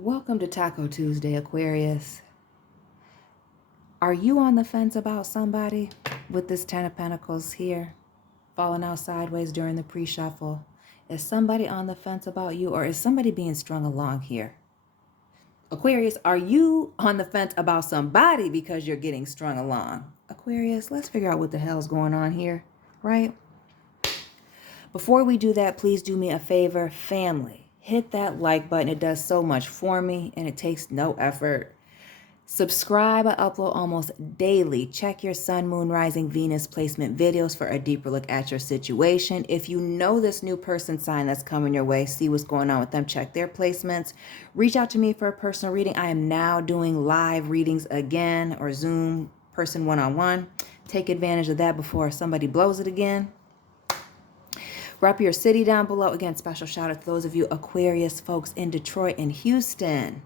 Welcome to Taco Tuesday, Aquarius. Are you on the fence about somebody with this Ten of Pentacles here, falling out sideways during the pre-shuffle? Is somebody on the fence about you, or is somebody being strung along here? Aquarius, are you on the fence about somebody because you're getting strung along? Aquarius, let's figure out what the hell's going on here, right? Before we do that, please do me a favor, family. Hit that like button. It does so much for me and it takes no effort. Subscribe. I upload almost daily. Check your sun, moon, rising, Venus placement videos for a deeper look at your situation. If you know this new person sign that's coming your way, see what's going on with them, check their placements. Reach out to me for a personal reading. I am now doing live readings again, or Zoom person one-on-one. Take advantage of that before somebody blows it again. Drop your city down below. Again, special shout out to those of you Aquarius folks in Detroit and Houston.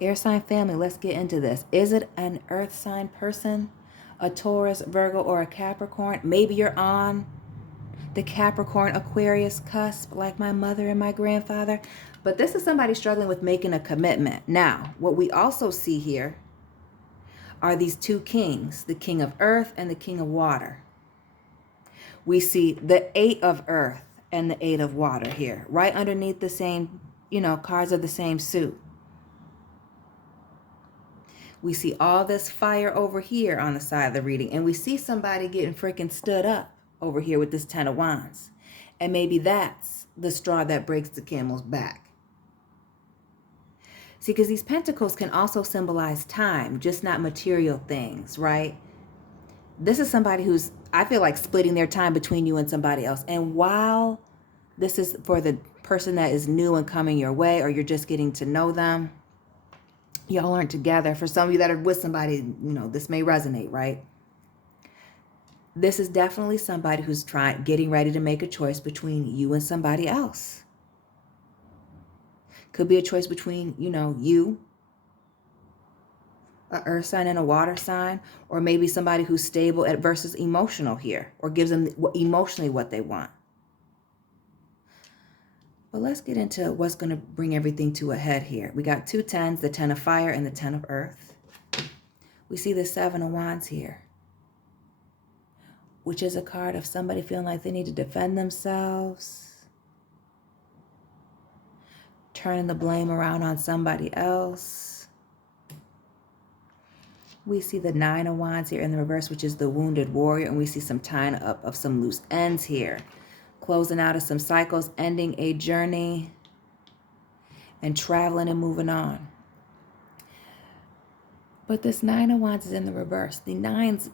Air sign family, let's get into this. Is it an earth sign person? A Taurus, Virgo, or a Capricorn? Maybe you're on the Capricorn Aquarius cusp like my mother and my grandfather. But this is somebody struggling with making a commitment. Now, what we also see here are these two kings, the king of earth and the king of water. We see the 8 of earth and the 8 of water here, right underneath the same, cards of the same suit. We see all this fire over here on the side of the reading, and we see somebody getting freaking stood up over here with this 10 of wands. And maybe that's the straw that breaks the camel's back. See, because these pentacles can also symbolize time, just not material things, right? This is somebody who's, I feel like, splitting their time between you and somebody else. And while this is for the person that is new and coming your way, or you're just getting to know them, y'all aren't together. For some of you that are with somebody, this may resonate, right? This is definitely somebody who's getting ready to make a choice between you and somebody else. Could be a choice between, you, an earth sign and a water sign, or maybe somebody who's stable versus emotional here, or gives them emotionally what they want. But let's get into what's going to bring everything to a head here. We got 2 10s, the 10 of fire and the 10 of earth. We see the 7 of wands here, which is a card of somebody feeling like they need to defend themselves, turning the blame around on somebody else. We see the 9 of wands here in the reverse, which is the wounded warrior. And we see some tying up of some loose ends here. Closing out of some cycles, ending a journey, and traveling and moving on. But this 9 of wands is in the reverse. The 9s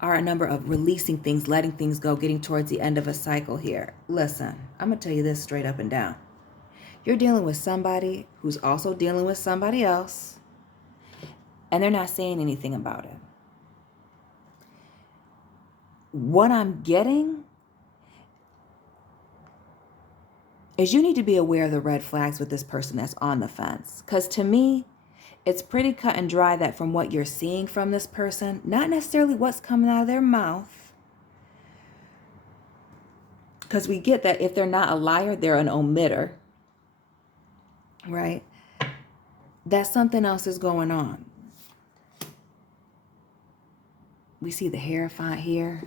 are a number of releasing things, letting things go, getting towards the end of a cycle here. Listen, I'm going to tell you this straight up and down. You're dealing with somebody who's also dealing with somebody else, and they're not saying anything about it. What I'm getting is you need to be aware of the red flags with this person that's on the fence. Because to me, it's pretty cut and dry that from what you're seeing from this person, not necessarily what's coming out of their mouth, because we get that if they're not a liar, they're an omitter, right? That something else is going on. We see the Hierophant here,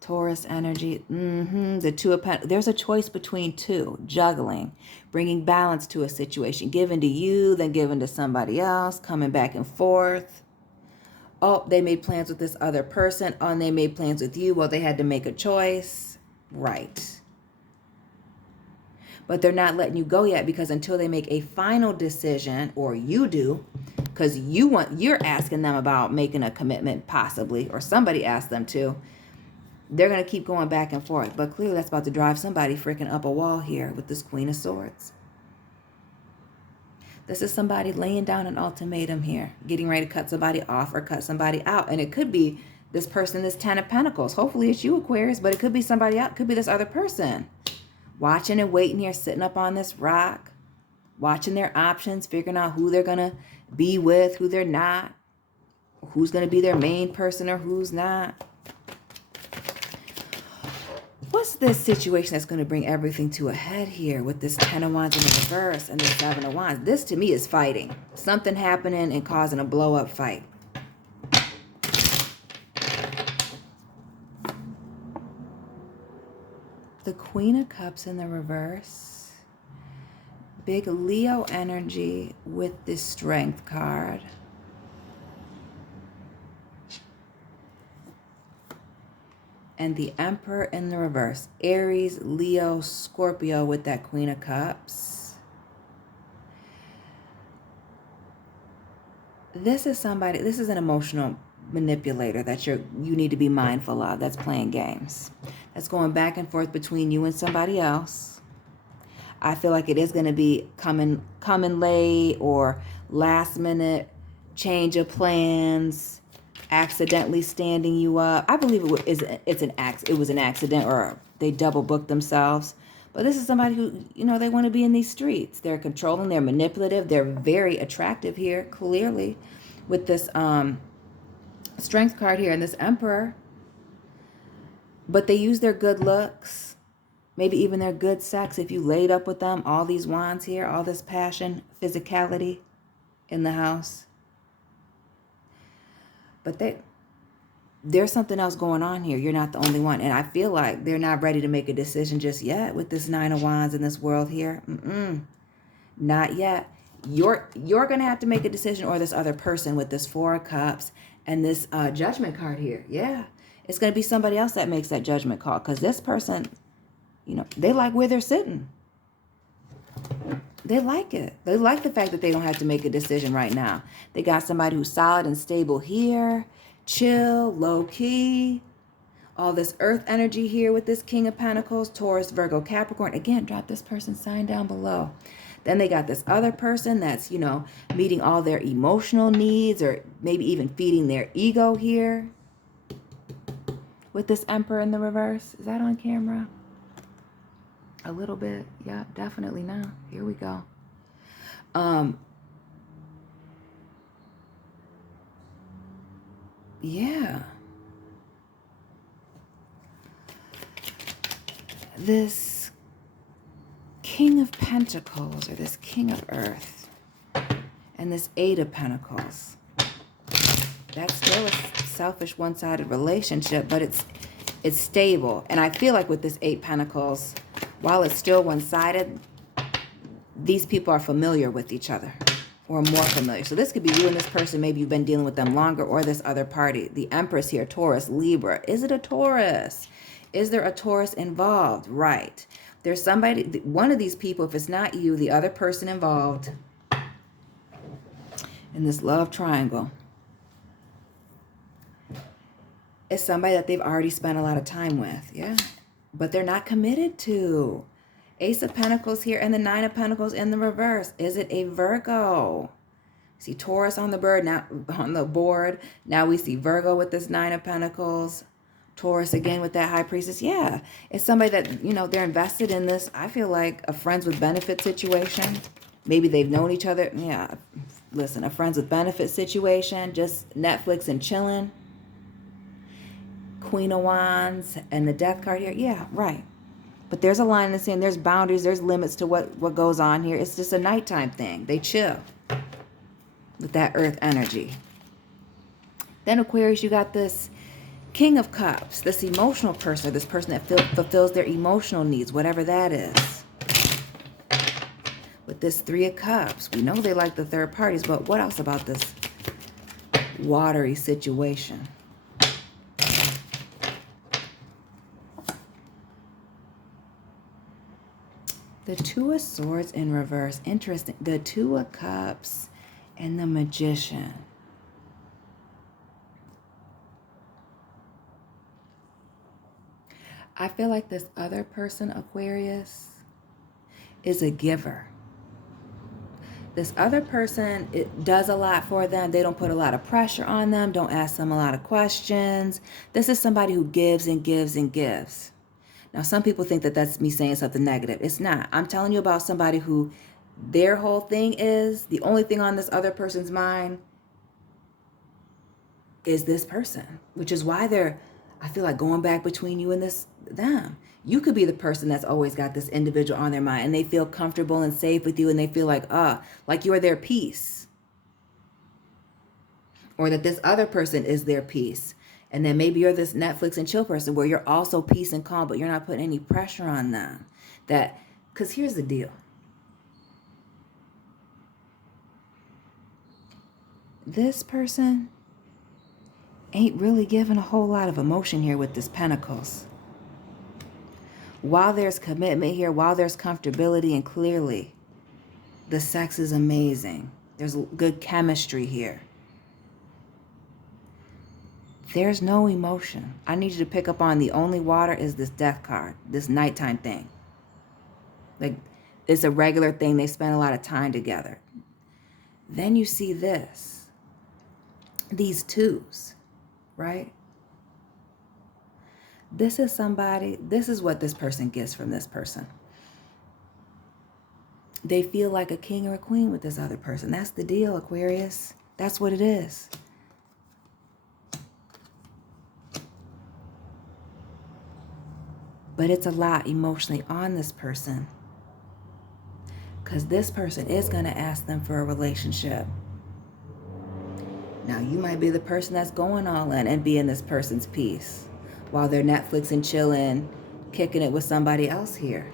Taurus energy, the 2 of Pentacles. There's a choice between two, juggling, bringing balance to a situation, giving to you, then giving to somebody else, coming back and forth. Oh, they made plans with this other person. Oh, and they made plans with you. Well, they had to make a choice. Right. But they're not letting you go yet, because until they make a final decision, or you do, because you're asking them about making a commitment possibly, or somebody asked them to, they're going to keep going back and forth. But clearly that's about to drive somebody freaking up a wall here with this Queen of Swords. This is somebody laying down an ultimatum here, getting ready to cut somebody off or cut somebody out. And it could be this person, this 10 of Pentacles. Hopefully it's you, Aquarius, but it could be somebody else. It could be this other person. Watching and waiting here, sitting up on this rock, watching their options, figuring out who they're going to be with, who they're not, who's going to be their main person or who's not. What's this situation that's going to bring everything to a head here with this 10 of Wands in the reverse and the 7 of Wands? This to me is fighting. Something happening and causing a blow-up fight. The Queen of Cups in the reverse. Big Leo energy with this Strength card. And the Emperor in the reverse. Aries, Leo, Scorpio with that Queen of Cups. This is somebody, this is an emotional manipulator that you need to be mindful of, that's playing games. That's going back and forth between you and somebody else. I feel like it is going to be coming late or last minute change of plans, accidentally standing you up. I believe it was an accident, or they double booked themselves. But this is somebody who, they want to be in these streets. They're controlling, they're manipulative, they're very attractive here, clearly, with this Strength card here and this Emperor. But they use their good looks, maybe even their good sex. If you laid up with them, all these wands here, all this passion, physicality in the house. But there's something else going on here. You're not the only one. And I feel like they're not ready to make a decision just yet with this 9 of Wands in this world here. Not yet. You're going to have to make a decision, or this other person with this 4 of Cups and this Judgment card here. Yeah. It's going to be somebody else that makes that judgment call, because this person, they like where they're sitting. They like it. They like the fact that they don't have to make a decision right now. They got somebody who's solid and stable here, chill, low key. All this earth energy here with this King of Pentacles, Taurus, Virgo, Capricorn. Again, drop this person's sign down below. Then they got this other person that's, meeting all their emotional needs, or maybe even feeding their ego here with this Emperor in the reverse. Is that on camera? A little bit. Yeah, definitely now. Here we go. Yeah. This King of Pentacles, or this King of Earth, and this 8 of Pentacles. That's still a selfish, one-sided relationship, but it's stable. And I feel like with this 8 Pentacles, while it's still one-sided, these people are familiar with each other, or more familiar. So this could be you and this person. Maybe you've been dealing with them longer, or this other party. The Empress here, Taurus, Libra. Is it a Taurus? Is there a Taurus involved? Right. There's somebody, one of these people, if it's not you, the other person involved in this love triangle is somebody that they've already spent a lot of time with. Yeah. But they're not committed to. Ace of Pentacles here and the 9 of Pentacles in the reverse. Is it a Virgo? See Taurus on the board now we see Virgo with this 9 of Pentacles. Taurus again with that High Priestess. Yeah, it's somebody that, they're invested in this. I feel like a friends with benefit situation. Maybe they've known each other. Yeah, listen, a friends with benefit situation. Just Netflix and chilling. Queen of Wands and the Death card here. Yeah, right. But there's a line in the sand. There's boundaries. There's limits to what goes on here. It's just a nighttime thing. They chill with that earth energy. Then Aquarius, you got this King of Cups, this emotional person, this person that fulfills their emotional needs, whatever that is. With this 3 of Cups, we know they like the third parties, but what else about this watery situation? The 2 of Swords in reverse. Interesting. The 2 of Cups and the Magician. I feel like this other person, Aquarius, is a giver. This other person, it does a lot for them. They don't put a lot of pressure on them. Don't ask them a lot of questions. This is somebody who gives and gives and gives. Now, some people think that that's me saying something negative. It's not. I'm telling you about somebody who their whole thing is, the only thing on this other person's mind is this person, which is why they're, I feel like going back between you and them. You could be the person that's always got this individual on their mind, and they feel comfortable and safe with you, and they feel like you're their peace. Or that this other person is their peace. And then maybe you're this Netflix and chill person where you're also peace and calm, but you're not putting any pressure on them. Because here's the deal. This person ain't really giving a whole lot of emotion here with this Pentacles. While there's commitment here, while there's comfortability, and clearly the sex is amazing. There's good chemistry here. There's no emotion. I need you to pick up on the only water is this death card, this nighttime thing. Like, it's a regular thing. They spend a lot of time together. Then you see this. These twos, right? This is somebody, this is what this person gets from this person. They feel like a king or a queen with this other person. That's the deal, Aquarius. That's what it is. But it's a lot emotionally on this person. Because this person is going to ask them for a relationship. Now, you might be the person that's going all in and being this person's peace while they're Netflix and chilling, kicking it with somebody else here.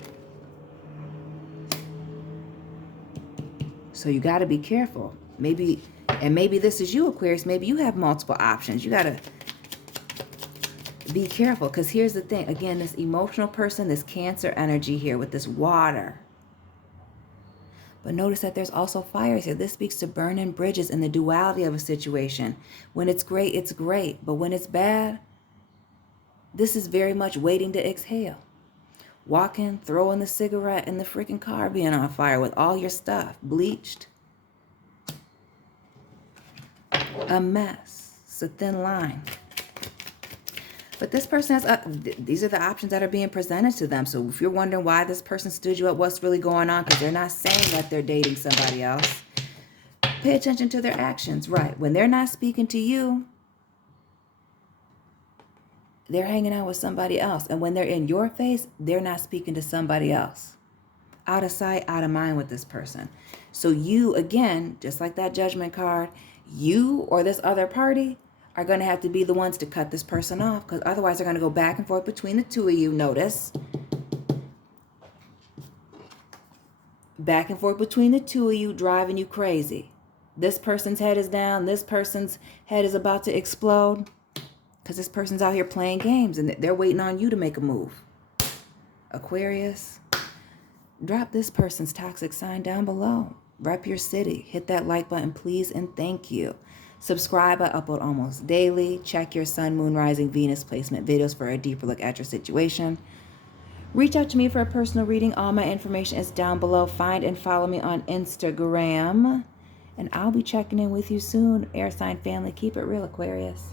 So you got to be careful. Maybe this is you, Aquarius. Maybe you have multiple options. You got to be careful, because here's the thing. Again, this emotional person, this Cancer energy here with this water. But notice that there's also fires here. This speaks to burning bridges and the duality of a situation. When it's great, it's great. But when it's bad, this is very much waiting to exhale. Walking, throwing the cigarette in the freaking car, being on fire with all your stuff bleached. A mess. It's a thin line. But this person has, these are the options that are being presented to them. So if you're wondering why this person stood you up, what's really going on, because they're not saying that they're dating somebody else, pay attention to their actions, right? When they're not speaking to you, they're hanging out with somebody else. And when they're in your face, they're not speaking to somebody else. Out of sight, out of mind with this person. So you, again, just like that Judgment card, you or this other party are going to have to be the ones to cut this person off, because otherwise they're going to go back and forth between the two of you. Notice. Back and forth between the two of you, driving you crazy. This person's head is down. This person's head is about to explode, because this person's out here playing games and they're waiting on you to make a move. Aquarius, drop this person's toxic sign down below. Rep your city. Hit that like button, please, and thank you. Subscribe. I upload almost daily. Check your sun, moon, rising, Venus placement videos for a deeper look at your situation. Reach out to me for a personal reading. All my information is down below. Find and follow me on Instagram. And I'll be checking in with you soon. Air sign family, keep it real, Aquarius.